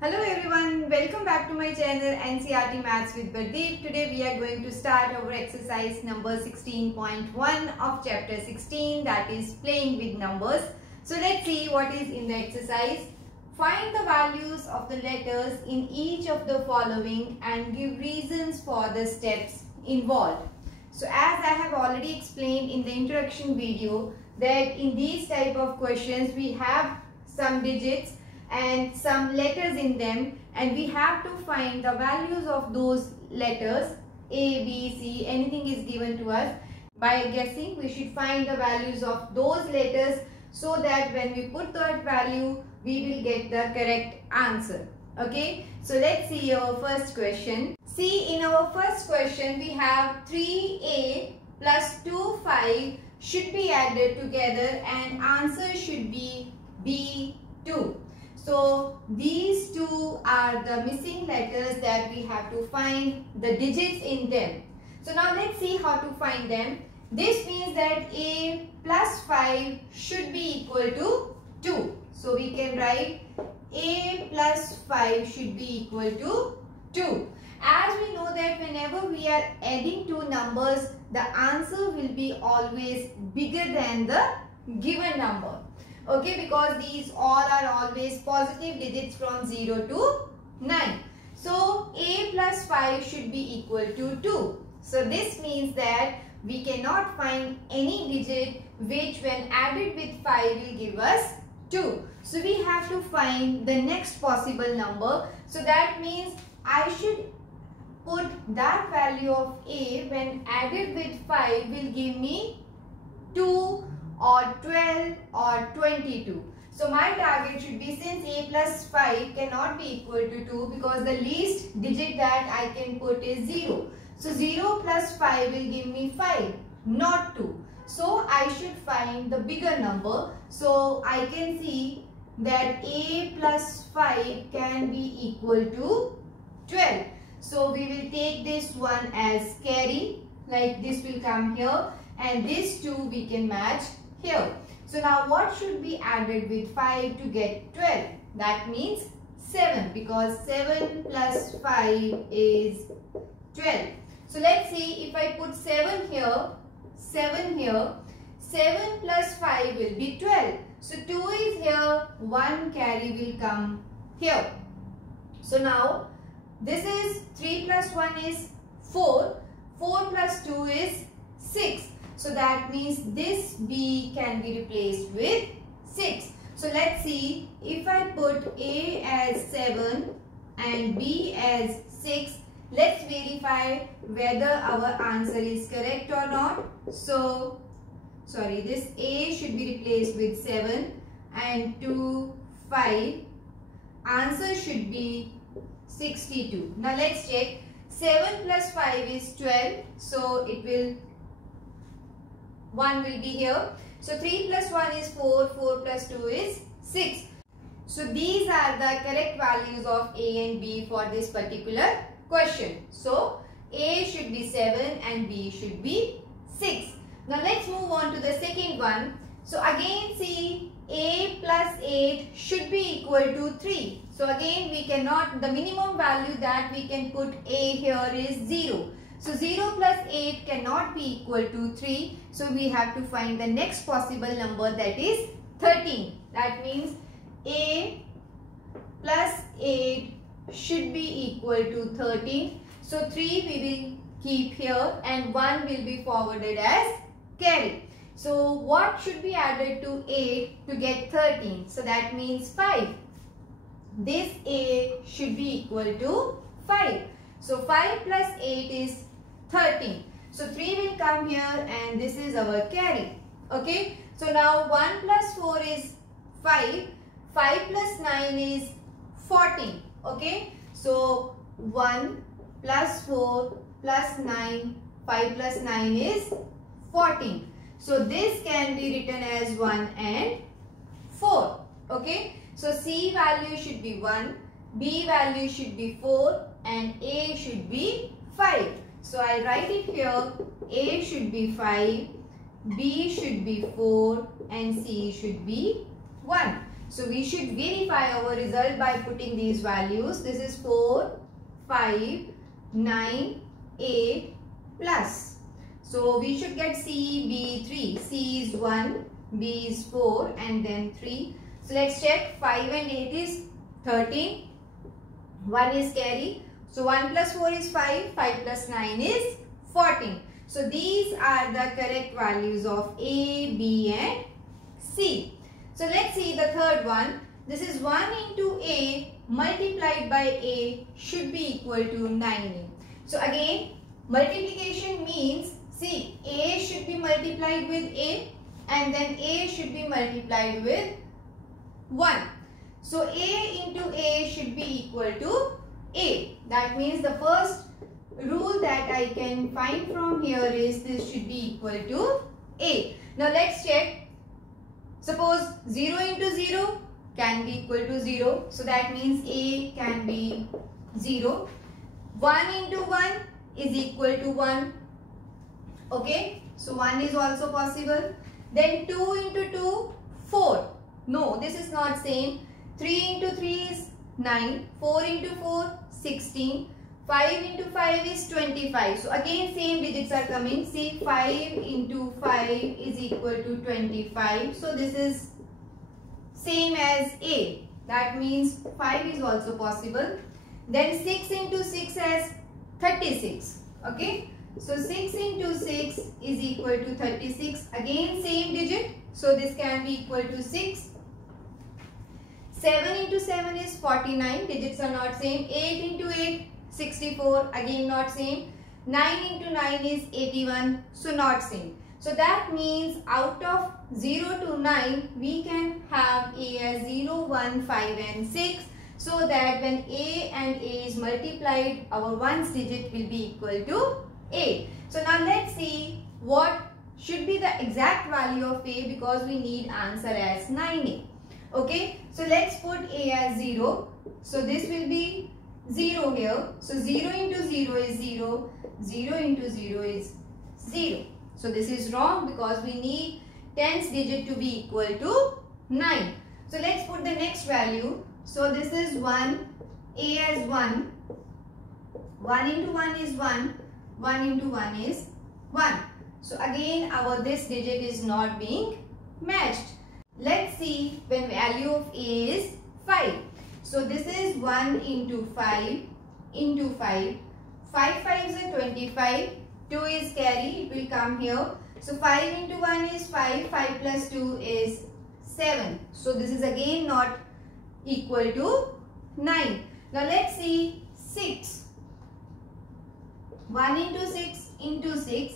Hello everyone, welcome back to my channel NCERT Maths with Pradeep. Today we are going to start our exercise number 16.1 of chapter 16, that is playing with numbers. So let's see what is in the exercise. Find the values of the letters in each of the following and give reasons for the steps involved. So as I have already explained in the introduction video that in these type of questions we have some digits and some letters in them, and we have to find the values of those letters A, B, C, anything is given to us. By guessing, we should find the values of those letters so that when we put that value, we will get the correct answer. Okay, so let's see our first question. See, in our first question, we have 3A plus 2, 5 should be added together and answer should be B2. So these two are the missing letters that we have to find the digits in them. So now let's see how to find them. This means that A plus 5 should be equal to 2. So we can write A plus 5 should be equal to 2. As we know that whenever we are adding two numbers, the answer will be always bigger than the given number. Okay, because these all are always positive digits from 0 to 9. So A plus 5 should be equal to 2. So this means that we cannot find any digit which when added with 5 will give us 2. So we have to find the next possible number. So that means I should put that value of A when added with 5 will give me 2 or 12 or 22. So my target should be, since A plus 5 cannot be equal to 2 because the least digit that I can put is 0. So 0 plus 5 will give me 5, not 2. So I should find the bigger number. So I can see that A plus 5 can be equal to 12. So we will take this one as carry, like this will come here, and this 2 we can match here. So now what should be added with 5 to get 12? That means 7, because 7 plus 5 is 12. So let's see, if I put 7 here, 7 here, 7 plus 5 will be 12. So 2 is here, 1 carry will come here. So now this is 3 plus 1 is 4, 4 plus 2 is 6. So that means this B can be replaced with 6. So let's see, if I put A as 7 and B as 6, let's verify whether our answer is correct or not. So, sorry, this A should be replaced with 7 and 2, 5. Answer should be 62. Now let's check. 7 plus 5 is 12. So it will 1 will be here. So 3 plus 1 is 4, 4 plus 2 is 6. So these are the correct values of A and B for this particular question. So A should be 7 and B should be 6. Now let's move on to the second one. So again see, A plus 8 should be equal to 3. So again we cannot, the minimum value that we can put A here is 0. So 0 plus 8 cannot be equal to 3. So we have to find the next possible number, that is 13. That means A plus 8 should be equal to 13. So 3 we will keep here and 1 will be forwarded as carry. So what should be added to 8 to get 13? So that means 5. This A should be equal to 5. So 5 plus 8 is 13. So 3 will come here and this is our carry. Okay. So now 1 plus 4 is 5. 5 plus 9 is 14. Okay. So 1 plus 4 plus 9. 5 plus 9 is 14. So this can be written as 1 and 4. Okay. So C value should be 1. B value should be 4 and A should be 5. So I'll write it here. A should be 5, B should be 4 and C should be 1. So we should verify our result by putting these values. This is 4, 5, 9, 8 plus. So we should get C, B, 3. C is 1, B is 4 and then 3. So let's check. 5 and 8 is 13. 1 is carry. So 1 plus 4 is 5. 5 plus 9 is 14. So these are the correct values of A, B and C. So let's see the third one. This is 1 into A multiplied by A should be equal to 9A. So again, multiplication means, see, A should be multiplied with A and then A should be multiplied with 1. So A into A should be equal to A. That means the first rule that I can find from here is this should be equal to A. Now let's check. Suppose 0 into 0 can be equal to 0. So that means A can be 0. 1 into 1 is equal to 1. Okay. So 1 is also possible. Then 2 into 2, 4. No, this is not same. 3 into 3 is 9. 4 into 4, 16. 5 into 5 is 25. So again same digits are coming. See, 5 into 5 is equal to 25. So this is same as A. That means 5 is also possible. Then 6 into 6 as 36. Okay. So 6 into 6 is equal to 36. Again same digit. So this can be equal to 6. 7 into 7 is 49. Digits are not same. 8 into 8. 64, again not same. 9 into 9 is 81, so not same. So that means out of 0 to 9, we can have A as 0, 1, 5 and 6. So that when A and A is multiplied, our ones digit will be equal to A. So now let's see what should be the exact value of A, because we need answer as 9A. Okay, so let's put A as 0. So this will be 0 here. So 0 into 0 is 0. 0 into 0 is 0. So this is wrong because we need tens digit to be equal to 9. So let's put the next value. So this is 1. A as 1. 1 into 1 is 1. 1 into 1 is 1. So again our this digit is not being matched. Let's see when value of A is 5. So this is 1 into 5 into 5. 5 5s are 25. 2 is carry. It will come here. So 5 into 1 is 5. 5 plus 2 is 7. So this is again not equal to 9. Now let's see 6. 1 into 6 into 6.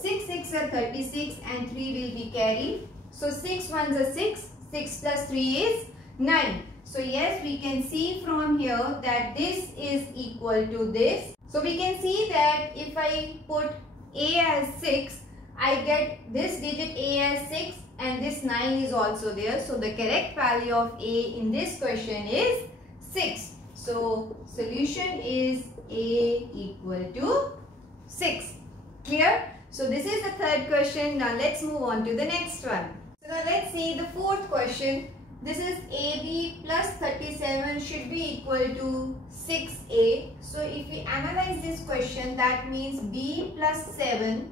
6 6 are 36 and 3 will be carry. So 6 1s are 6. 6 plus 3 is 9. So yes, we can see from here that this is equal to this. So we can see that if I put A as 6, I get this digit A as 6 and this 9 is also there. So the correct value of A in this question is 6. So solution is A equal to 6. Clear? So this is the third question. Now let's move on to the next one. So now let's see the fourth question. This is AB plus 37 should be equal to 6A. So if we analyze this question, that means B plus 7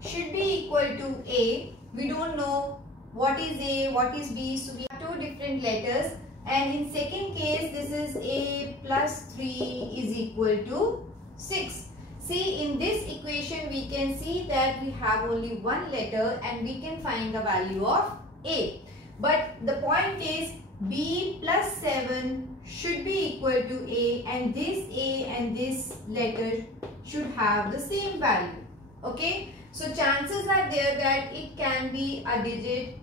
should be equal to A. We don't know what is A, what is B. So we have two different letters. And in second case, this is A plus 3 is equal to 6. See, in this equation, we can see that we have only one letter and we can find the value of A. But the point is B plus 7 should be equal to A and this letter should have the same value. Okay. So chances are there that it can be a digit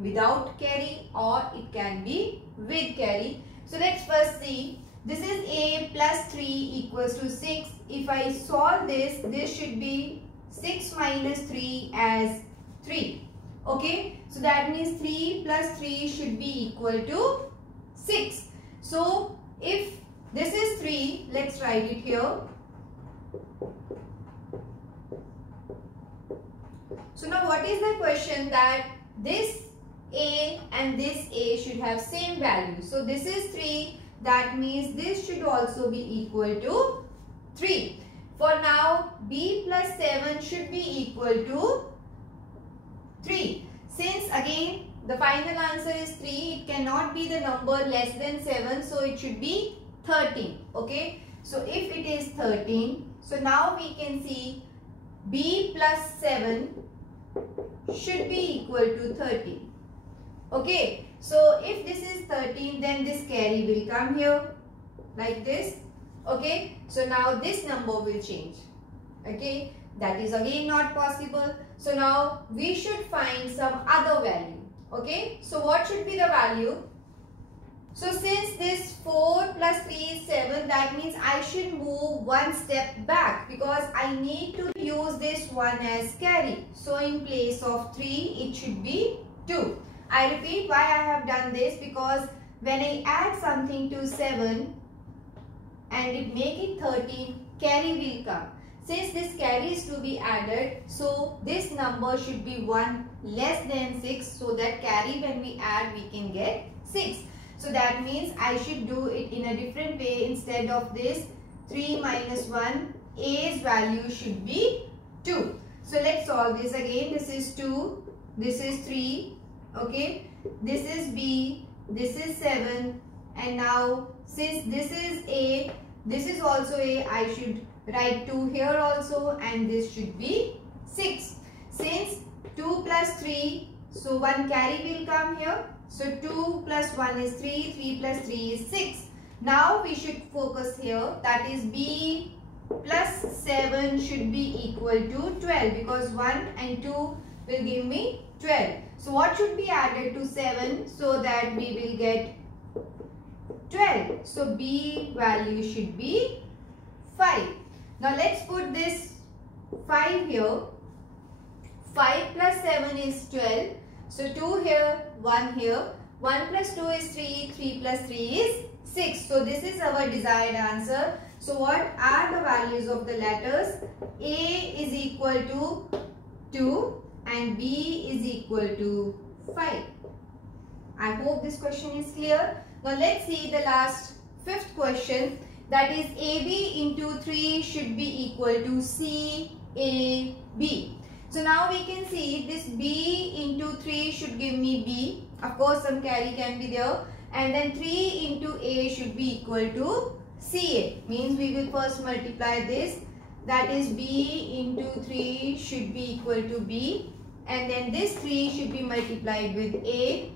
without carry or it can be with carry. So let's first see. This is A plus 3 equals to 6. If I solve this, this should be 6 minus 3 as 3. Okay, so that means 3 plus 3 should be equal to 6. So if this is 3, let's write it here. So now what is the question that this A and this A should have same value. So this is 3. That means this should also be equal to 3. For now, B plus 7 should be equal to 3. Since again the final answer is 3, it cannot be the number less than 7. So it should be 13. Okay. So if it is 13, so now we can see B plus 7 should be equal to 13. Okay. So if this is 13, then this carry will come here like this. Okay. So now this number will change. Okay. That is again not possible. So now we should find some other value. Okay. So what should be the value? So since this 4 plus 3 is 7, that means I should move one step back because I need to use this one as carry. So in place of 3, it should be 2. I repeat why I have done this, because when I add something to 7 and it make it 13, carry will come. Since this carry is to be added, so this number should be 1 less than 6, so that carry when we add we can get 6. So that means I should do it in a different way. Instead of this 3 minus 1, A's value should be 2. So let's solve this again. This is 2, this is 3, okay, this is B, this is 7, and now since this is A, this is also A, I should write 2 here also, and this should be 6. Since 2 plus 3, so 1 carry will come here. So 2 plus 1 is 3, 3 plus 3 is 6. Now we should focus here, that is B plus 7 should be equal to 12, because 1 and 2 will give me 12. So what should be added to 7 so that we will get 12? So B value should be 5. Now let's put this 5 here. 5 plus 7 is 12. So 2 here, 1 here. 1 plus 2 is 3, 3 plus 3 is 6. So this is our desired answer. So what are the values of the letters? A is equal to 2 and B is equal to 5. I hope this question is clear. Now let's see the last 5th question. That is AB into 3 should be equal to CAB. So now we can see this B into 3 should give me B. Of course some carry can be there. And then 3 into A should be equal to CA. Means we will first multiply this. That is B into 3 should be equal to B. And then this 3 should be multiplied with A.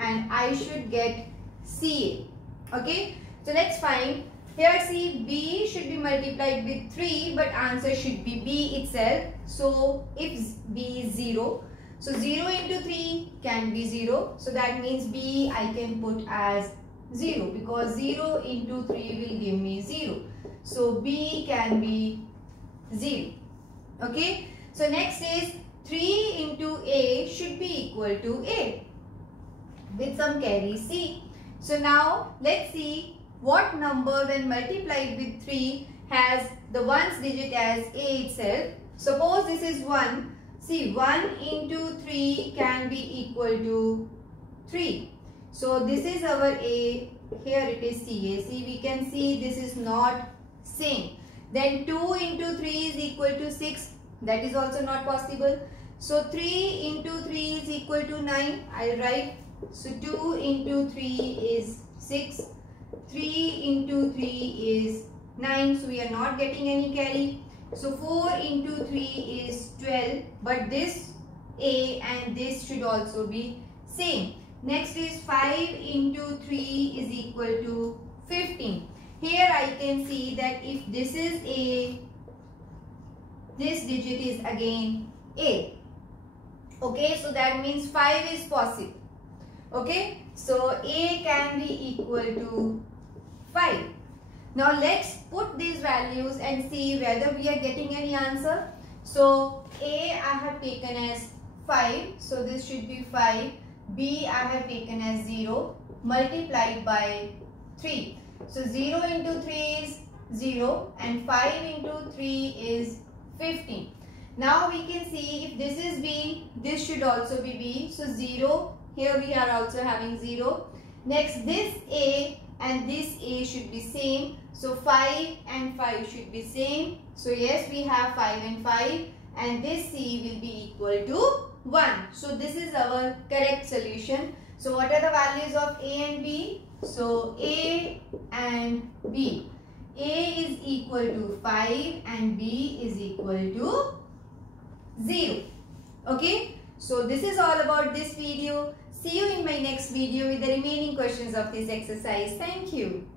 And I should get CA. Okay. So let's find. Here see B should be multiplied with 3, but answer should be B itself. So if B is 0, so 0 into 3 can be 0. So that means B I can put as 0, because 0 into 3 will give me 0. So B can be 0. Okay. So next is 3 into A should be equal to A with some carry C. So now let's see what number when multiplied with 3 has the ones digit as A itself. Suppose this is 1. See, 1 into 3 can be equal to 3. So this is our A. Here it is CA. See, we can see this is not same. Then 2 into 3 is equal to 6. That is also not possible. So 3 into 3 is equal to 9. I'll write. So 2 into 3 is 6. 3 into 3 is 9. So we are not getting any carry. So 4 into 3 is 12. But this A and this should also be same. Next is 5 into 3 is equal to 15. Here I can see that if this is A, this digit is again A. Okay, so that means 5 is possible. Okay, so A can be equal to 5. Now let's put these values and see whether we are getting any answer. So A I have taken as 5. So this should be 5. B I have taken as 0 multiplied by 3. So 0 into 3 is 0 and 5 into 3 is 15. Now we can see if this is B, this should also be B. So 0. Here we are also having 0. Next, this A and this A should be same. So 5 and 5 should be same. So yes, we have 5 and 5. And this C will be equal to 1. So this is our correct solution. So what are the values of A and B? So A and B. A is equal to 5 and B is equal to 0. Okay. So this is all about this video. See you in my next video with the remaining questions of this exercise. Thank you.